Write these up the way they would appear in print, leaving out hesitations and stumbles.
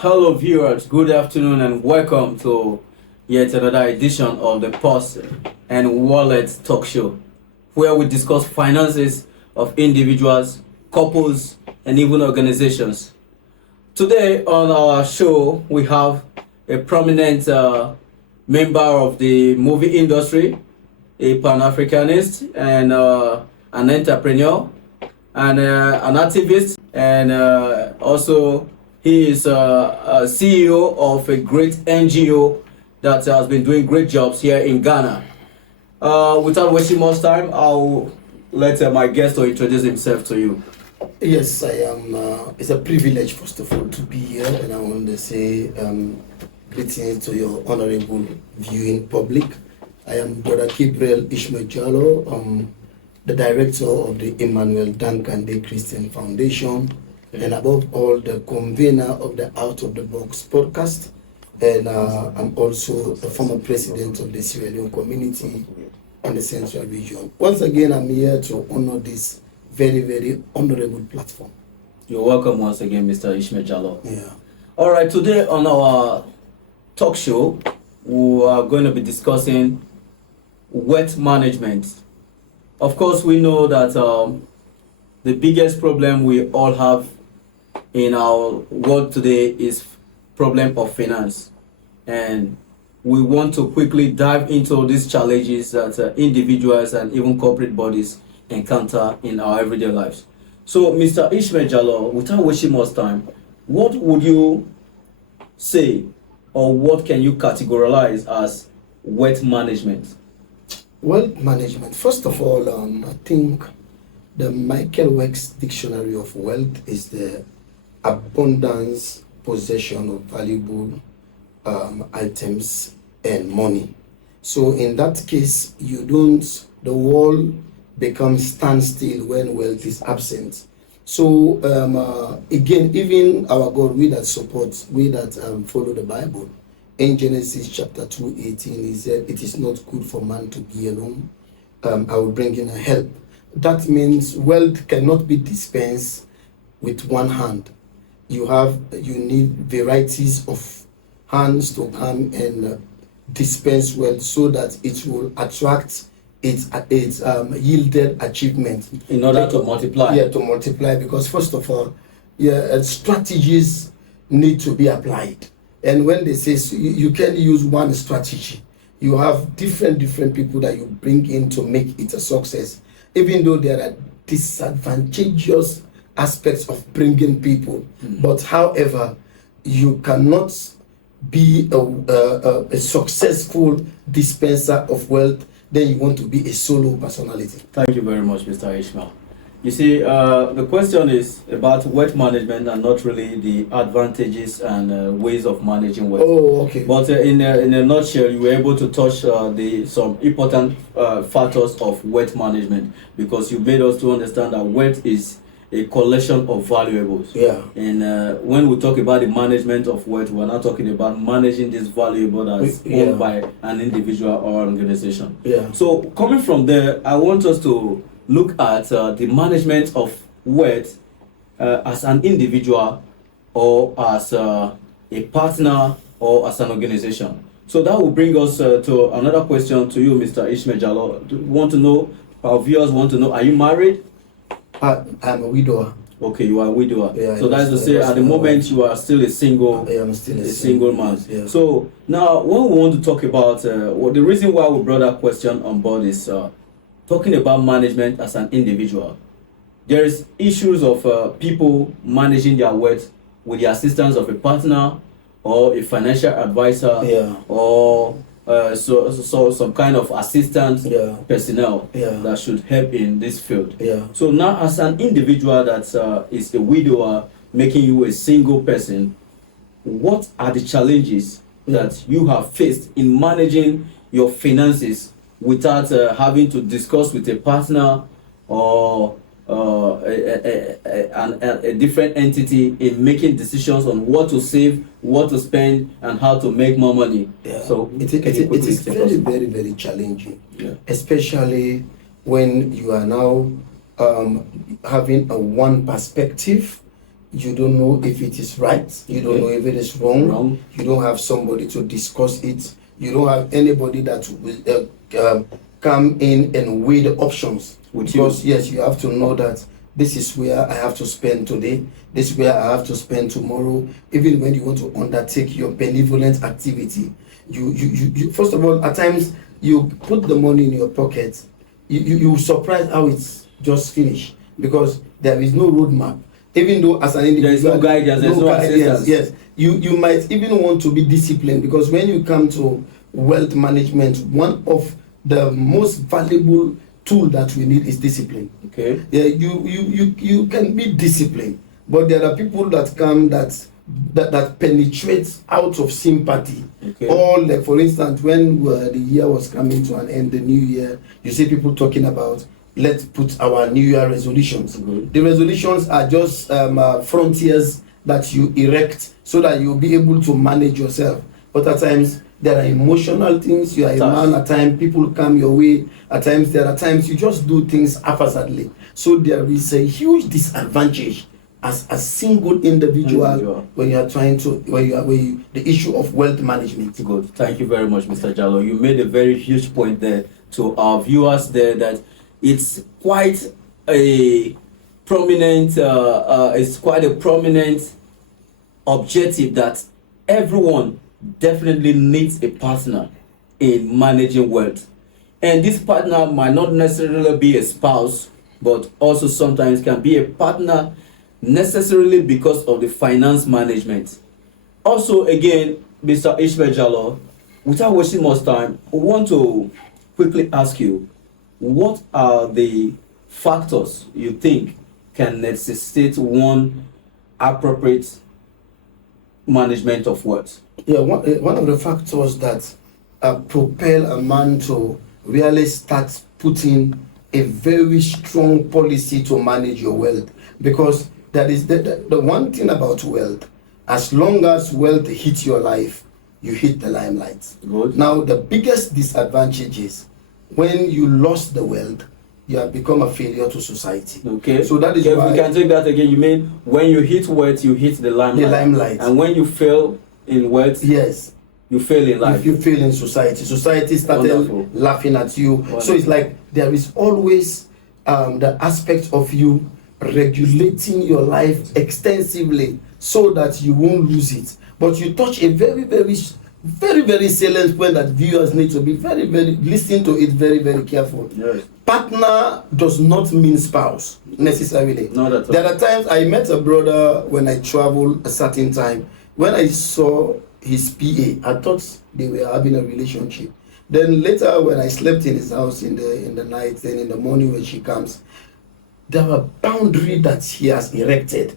Hello, viewers. Good afternoon, and welcome to yet another edition of the Pulse and Wallet Talk Show, where we discuss finances of individuals, couples, and even organizations. Today on our show, we have a prominent member of the movie industry, a Pan-Africanist, and an entrepreneur, and an activist, and also he is a CEO of a great NGO that has been doing great jobs here in Ghana. Without wasting much time, I'll let my guest to introduce himself to you. Yes, I am. It's a privilege, first of all, to be here, and I want to say greetings to your honorable viewing public. I am Brother Gabriel Ishmael. I'm the director of the Emmanuel Dankande Christian Foundation, and above all, the convener of the Out of the Box podcast. And I'm also the former president of the Sierra Leone community on the Central Region. Once again, I'm here to honor this very, very honorable platform. You're welcome once again, Mr. Ishmael Jallo. Yeah. All right, today on our talk show, we are going to be discussing wealth management. Of course, we know that the biggest problem we all have in our world today is problem of finance, and we want to quickly dive into these challenges that individuals and even corporate bodies encounter in our everyday lives. So, Mr. Ishmael Jallo, without wasting much time, what would you say, or what can you categorize as wealth management? Wealth management. First of all, I think the Michael Weck's Dictionary of Wealth is the abundance, possession of valuable items and money. So in that case, the world becomes standstill when wealth is absent. So again, even our God, we that follow the Bible, in Genesis chapter 2:18, he said, "It is not good for man to be alone. I will bring in a help." That means wealth cannot be dispensed with one hand. You need varieties of hands to come and dispense wealth so that it will attract its yielded achievement. In order to multiply. Yeah, to multiply, because first of all, strategies need to be applied. And when they say you can't use one strategy, you have different people that you bring in to make it a success, even though there are disadvantageous aspects of bringing people. But however, you cannot be a successful dispenser of wealth, then you want to be a solo personality. Thank you very much, Mr. Ishmael. You see, the question is about wealth management and not really the advantages and ways of managing wealth. Oh, okay. But in a nutshell, you were able to touch some important factors of wealth management, because you made us to understand that wealth is a collection of valuables. Yeah. And when we talk about the management of wealth, we're not talking about managing this valuable that's owned by an individual or organization. Yeah. So coming from there, I want us to look at the management of wealth as an individual, or as a partner, or as an organization. So that will bring us to another question to you, Mr. Ishmael Jallo. Our viewers want to know, are you married? I'm a widower. Okay, you are a widower. Yeah, so that's to say, at the moment, you are still a single. I am still a single man. Yeah. So now, when we want to talk about, the reason why we brought that question on board is talking about management as an individual. There is issues of people managing their wealth with the assistance of a partner or a financial advisor, or so some kind of assistant personnel that should help in this field. So now, as an individual that is a widower, making you a single person, what are the challenges that you have faced in managing your finances without having to discuss with a partner or a different entity in making decisions on what to save, what to spend, and how to make more money? So it is very, very, very challenging, especially when you are now having a one perspective You don't know if it is right. You don't know if it is wrong. You don't have somebody to discuss it. You don't have anybody that will come in and weigh the options. Because yes, you have to know that this is where I have to spend today. This is where I have to spend tomorrow. Even when you want to undertake your benevolent activity, you first of all, at times you put the money in your pocket. You surprise how it's just finished because there is no roadmap. Even though as an individual, there is no guidance, there's no assistance. Yes, you might even want to be disciplined because when you come to wealth management, one of the most valuable tool that we need is discipline. Okay. Yeah, you can be disciplined, but there are people that come that penetrate out of sympathy. Okay. Or like for instance, when the year was coming to an end, the new year, you see people talking about let's put our new year resolutions. Mm-hmm. The resolutions are just frontiers that you erect so that you'll be able to manage yourself. But at times there are emotional things. You are a man. At times people come your way. At times there are times you just do things haphazardly. So there is a huge disadvantage as a single individual when you are trying to the issue of wealth management. Good. Thank you very much, Mr. Jallo. You made a very huge point there to our viewers there that it's quite a prominent objective that everyone definitely needs a partner in managing wealth. And this partner might not necessarily be a spouse, but also sometimes can be a partner necessarily because of the finance management. Also, again, Mr. Ishmael Jallo, without wasting much time, we want to quickly ask you, what are the factors you think can necessitate one appropriate management of wealth? Yeah, one of the factors that propel a man to really start putting a very strong policy to manage your wealth, because that is the one thing about wealth. As long as wealth hits your life, you hit the limelight. Good. Now, the biggest disadvantage is when you lost the wealth, you have become a failure to society. Okay. So that is why. If we can take that again, you mean when you hit wealth, you hit the limelight. The limelight. And when you fail in wealth, yes, you fail in life. If you fail in society, society started laughing at you. Wonderful. So it's like there is always the aspect of you regulating your life extensively so that you won't lose it. But you touch a very, very salient point that viewers need to be very listen to it very careful. Yes. Partner does not mean spouse necessarily. Not at all. There are times I met a brother when I traveled a certain time. When I saw his PA, I thought they were having a relationship. Then later when I slept in his house in the night, then in the morning when she comes, there are boundaries that he has erected.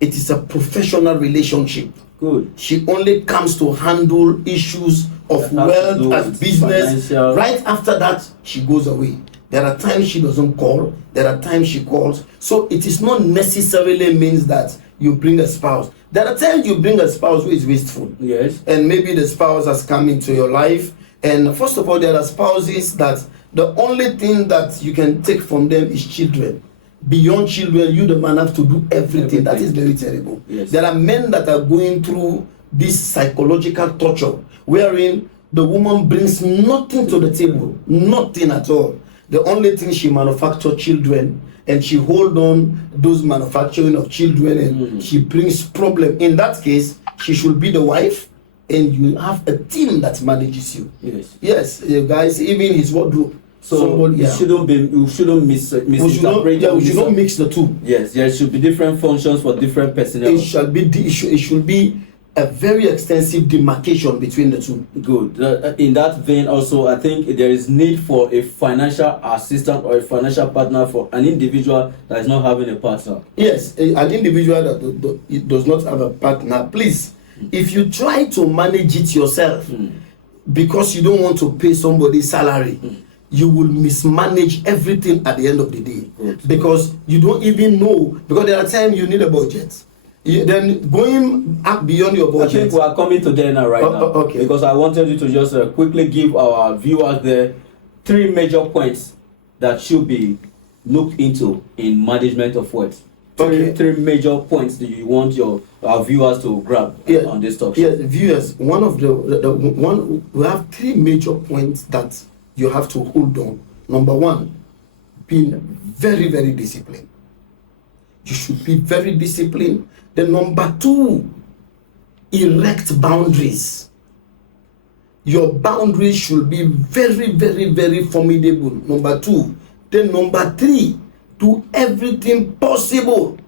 It is a professional relationship. Good. She only comes to handle issues of wealth as business. Financial. Right after that, she goes away. There are times she doesn't call. There are times she calls. So it is not necessarily means that you bring a spouse. There are times you bring a spouse who is wasteful. Yes. And maybe the spouse has come into your life. And first of all, there are spouses that the only thing that you can take from them is children. Beyond children, you the man have to do everything. That is very terrible. Yes. There are men that are going through this psychological torture wherein the woman brings nothing to the table, nothing at all. The only thing she manufactures children, and she hold on those manufacturing of children, and she brings problem. In that case, she should be the wife, and you have a team that manages you. Yes, guys, even his wardrobe. So you shouldn't misinterpret. We should not mix the two. Yes, there should be different functions for different personnel. It should be a very extensive demarcation between the two. Good. In that vein, also, I think there is need for a financial assistant or a financial partner for an individual that is not having a partner. Yes, an individual that does not have a partner. Please, if you try to manage it yourself because you don't want to pay somebody's salary, you will mismanage everything at the end of the day. Good. Because you don't even know. Because there are times you need a budget. Then going up beyond your budget. I think we are coming to there now, now. Okay. Because I wanted you to just quickly give our viewers the 3 major points that should be looked into in management of wealth. three major points that you want our viewers to grab on this talk show. Yes, viewers. One of the one we have three major points that you have to hold on. Number one, being very, very disciplined. You should be very disciplined. Then number two, erect boundaries. Your boundaries should be very, very, very formidable. Number two. Then number three, do everything possible.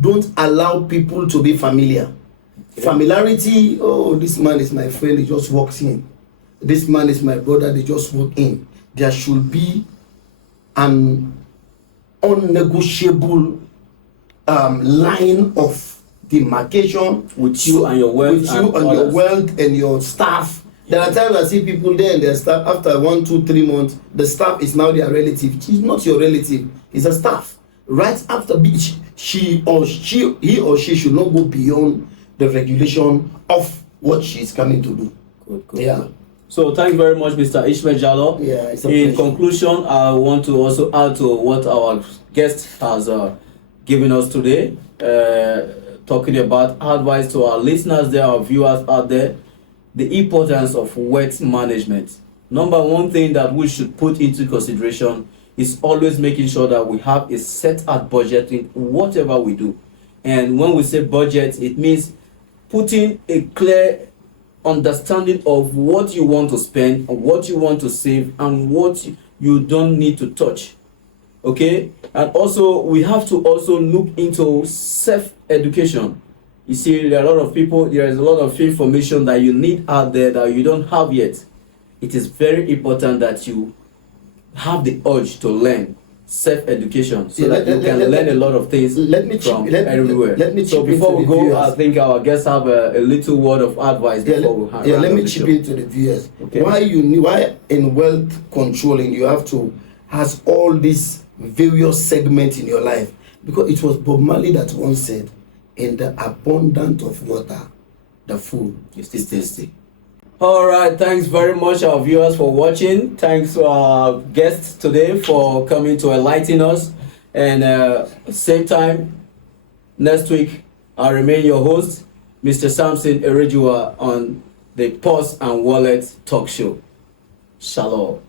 Don't allow people to be familiar. Okay. Familiarity, oh, this man is my friend, he just walks in. This man is my brother, they just walk in. There should be an unnegotiable line of demarcation with you and your wealth, and your staff. There are times I see people there and their staff, after 1, 2, 3 months, the staff is now their relative. She's not your relative, it's a staff. Right after he or she should not go beyond the regulation of what she's coming to do. Good. Yeah. So thank you very much, Mr. Ishmael Jallo. Yeah, it's a In pleasure. conclusion, I want to also add to what our guest has given us today, talking about advice to our listeners there, our viewers out there, the importance of wealth management. Number one thing that we should put into consideration is always making sure that we have a set out budget in whatever we do. And when we say budget, it means putting a clear understanding of what you want to spend, what you want to save, and what you don't need to touch. Okay? And also, we have to also look into self-education. You see, there are a lot of people, there is a lot of information that you need out there that you don't have yet. It is very important that you have the urge to learn self-education so that you can learn a lot of things everywhere. So before we go, I think our guests have a little word of advice before we hand let me chip into the viewers. Okay. Why in wealth controlling you have to has all these various segments in your life? Because it was Bob Marley that once said, in the abundance of water, the food is tasty. All right, thanks very much our viewers for watching. Thanks to our guests today for coming to enlighten us. And same time next week, I remain your host, Mr. Samson Erejuwa, on the Purse and Wallet Talk Show. Shalom.